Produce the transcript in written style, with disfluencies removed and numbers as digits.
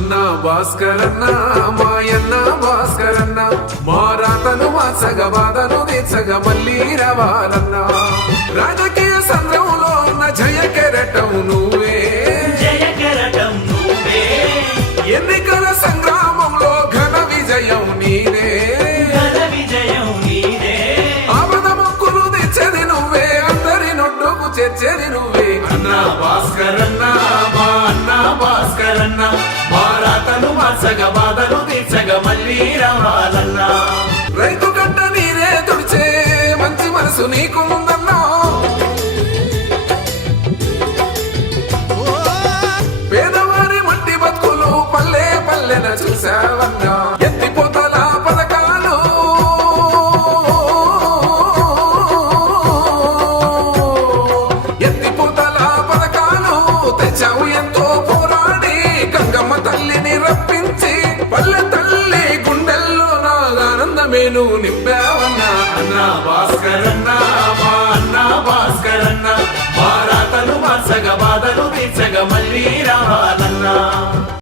అన్నా భాస్కరన్న మాయన్న భాస్కరన్న మారాతను మాసగ బాధను తీర్చగ మళ్ళీ రవాలన్నా రాజకీయ సంద్రంలో ఉన్న జయ కెరటం నువ్వే ఎన్నికల సంగ్రామంలో ఘన విజయం నీదే ఆపద మొక్కులు తెచ్చది నువ్వే అందరి నొట్టుకు చేర్చేది నువ్వే అన్నా భాస్కరన్న మా అన్నా భాస్కరన్న మారాతను మార్చగ బాధను తీర్చగ మళ్ళీ రావాలన్నా రైతు గడ్డ నీరే తుడిచే మంచి మనసు నీకు ఉందన్నా పేదవారి మట్టి బతుకులు పల్లె పల్లెన చూసావన్నా ఎత్తిపోతల పథకాలు ఎత్తిపోతల పథకాలు తెచ్చావు ఎంతో పోరాడి గంగమ్మ తల్లిని రప్పించి పల్లె తల్లి గుండెల్లో నాగానందమేను నింపావన్నా అన్నా భాస్కరన్న మా అన్నా భాస్కరన్న